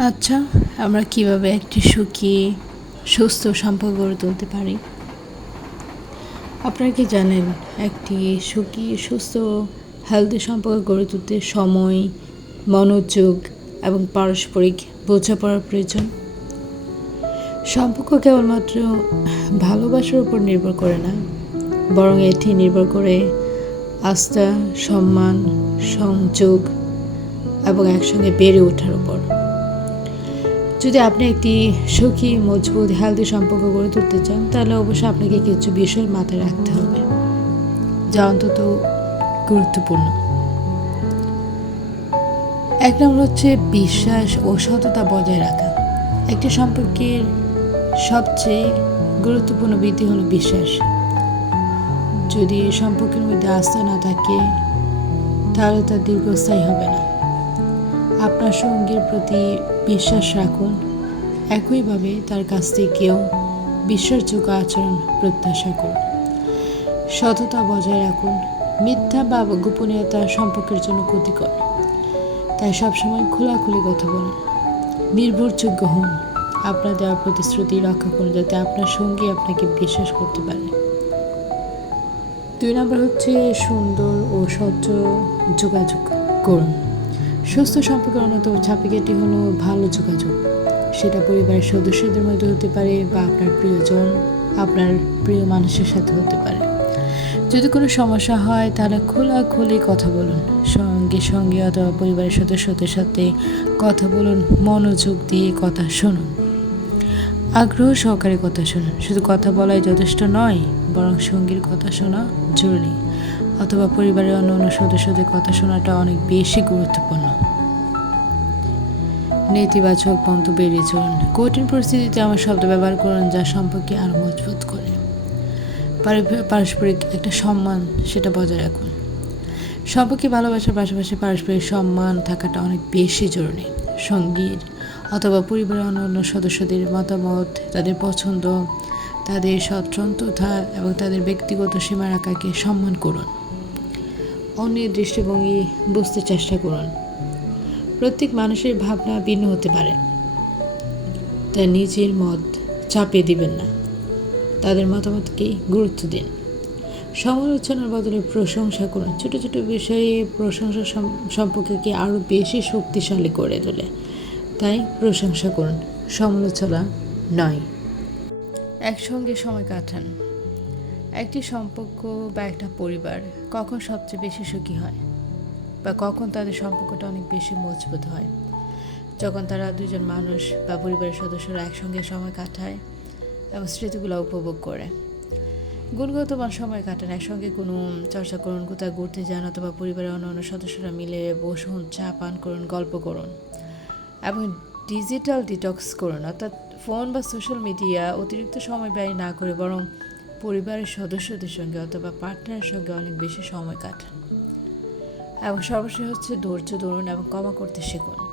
আচ্ছা আমরা কীভাবে একটি সুখী, সুস্থ সম্পর্ক গড়ে তুলতে পারি? আপনারা কি জানেন, একটি সুখী, সুস্থ হেলদি সম্পর্ক গড়ে তুলতে সময়, মনোযোগ এবং পারস্পরিক বোঝাপড়ার প্রয়োজন? সম্পর্ক কেবলমাত্র ভালোবাসার উপর নির্ভর করে না, বরং এটি নির্ভর করে আস্থা, সম্মান, সংযোগ এবং একসঙ্গে বেড়ে ওঠার উপর। যদি আপনি একটি সুখী, মজবুত হেলদি সম্পর্ক গড়ে তুলতে চান, তাহলে অবশ্যই আপনাকে কিছু বিষয় মাথায় রাখতে হবে, যা অন্তত গুরুত্বপূর্ণ। এক নম্বর হচ্ছে বিশ্বাস ও সততা বজায় রাখা। একটি সম্পর্কের সবচেয়ে গুরুত্বপূর্ণ বৃদ্ধি হলো বিশ্বাস। যদি সম্পর্কের মধ্যে আস্থা না থাকে, তাহলে তা দীর্ঘস্থায়ী হবে না। আপনার সঙ্গীর প্রতি বিশ্বাস রাখুন। একইভাবে তার কাছ থেকেও বিশ্বাসযোগ্য আচরণ প্রত্যাশা করুন। সততা বজায় রাখুন। মিথ্যা বা গোপনীয়তা সম্পর্কের জন্য ক্ষতিকর। তাই সবসময় খোলাখুলি কথা বলুন। নির্ভরযোগ্য হন। আপনার দেওয়া প্রতিশ্রুতি রক্ষা করুন যাতে আপনার সঙ্গী আপনাকে বিশ্বাস করতে পারে। দুই নম্বর হচ্ছে সুন্দর ও স্বচ্ছ যোগাযোগ করুন। সুস্থ সম্পর্কের অন্যতম চাপিকাটি হলো ভালো যোগাযোগ। সেটা পরিবারের সদস্যদের মধ্যে হতে পারে বা আপনার প্রিয়জন আপনার প্রিয় মানুষের সাথে হতে পারে। যদি কোনো সমস্যা হয় তাহলে খোলাখুলি কথা বলুন। সঙ্গে সঙ্গে অথবা পরিবারের সদস্যদের সাথে কথা বলুন, মনোযোগ দিয়ে কথা শুনুন। আগ্রহ সহকারে কথা শুনুন। শুধু কথা বলাই যথেষ্ট নয়, বরং সঙ্গীর কথা শোনা জরুরি। অথবা পরিবারের অন্য অন্য সদস্যদের কথা শোনাটা অনেক বেশি গুরুত্বপূর্ণ। নেতিবাচক মন্তব্য এড়িয়ে চলুন কঠিন পরিস্থিতিতে আমার শব্দ ব্যবহার করুন যা সম্পর্কে আরও মজবুত করে। পারস্পরিক একটা সম্মান, সেটা বজায় রাখুন। সম্পর্কে ভালোবাসার পাশাপাশি পারস্পরিক সম্মান থাকাটা অনেক বেশি জরুরি। সঙ্গীর অথবা পরিবারের অন্য অন্য সদস্যদের মতামত, তাদের পছন্দ, তাদের স্বতন্ত্রতা এবং তাদের ব্যক্তিগত সীমারেখাকে সম্মান করুন। অন্যের দৃষ্টিভঙ্গি বুঝতে চেষ্টা করুন। প্রত্যেক মানুষের ভাবনা ভিন্ন হতে পারে। তাই নিজের মত চাপিয়ে দিবেন না। তাদের মতামতকে গুরুত্ব দিন। সমালোচনার বদলে প্রশংসা করুন। ছোট ছোট বিষয়ে প্রশংসা সম- সম্পর্ককে আরও বেশি শক্তিশালী করে তোলে। তাই প্রশংসা করুন। সমালোচনা নয়। একসঙ্গে সময় কাটান। একটি সম্পর্ক বা একটা পরিবার কখন সবচেয়ে বেশি সুখী হয়? বা কখন তাদের সম্পর্কটা অনেক বেশি মজবুত হয়? যখন তারা দুজন মানুষ বা পরিবারের সদস্যরা একসঙ্গে সময় কাটায় এবং স্মৃতিগুলো উপভোগ করে। গুণগতমান সময় কাটান, একসঙ্গে কোনো চর্চা করুন, কোথাও ঘুরতে যান অথবা পরিবারের অন্য অন্য সদস্যরা মিলে বসুন, চা পান করুন, গল্প করুন এবং ডিজিটাল ডিটক্স করুন। অর্থাৎ ফোন বা সোশ্যাল মিডিয়া অতিরিক্ত সময় ব্যয় না করে বরং পরিবারের সদস্যদের সঙ্গে অথবা পার্টনারের সঙ্গে অনেক বেশি সময় কাটান। এবং সর্বশেষ হচ্ছে ধৈর্য ধরুন এবং ক্ষমা করতে শিখুন।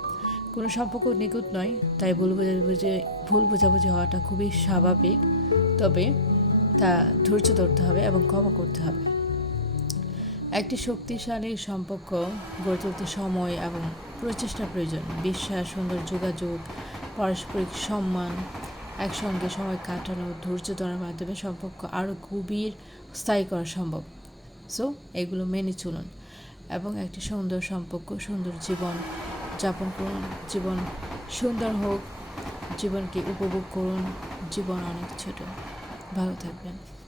কোনো সম্পর্ক নিখুঁত নয়, তাই ভুল বোঝাবুঝি ভুল বোঝাবুঝি হওয়াটা খুবই স্বাভাবিক। তবে তা ধৈর্য ধরতে হবে এবং ক্ষমা করতে হবে। একটি শক্তিশালী সম্পর্ক গড়ে তুলতে সময় এবং প্রচেষ্টা প্রয়োজন। বিশ্বাস, সুন্দর যোগাযোগ, পারস্পরিক সম্মান একসঙ্গে সময় কাটানো, ধৈর্য ধরার মাধ্যমে সম্পর্ক আরও গভীর স্থায়ী করা সম্ভব। সো এগুলো মেনে চলুন এবং একটি সুন্দর সম্পর্ক, সুন্দর জীবন যাপন করুন। জীবন সুন্দর হোক, জীবনকে উপভোগ করুন। জীবন অনেক ছোট। ভালো থাকবেন।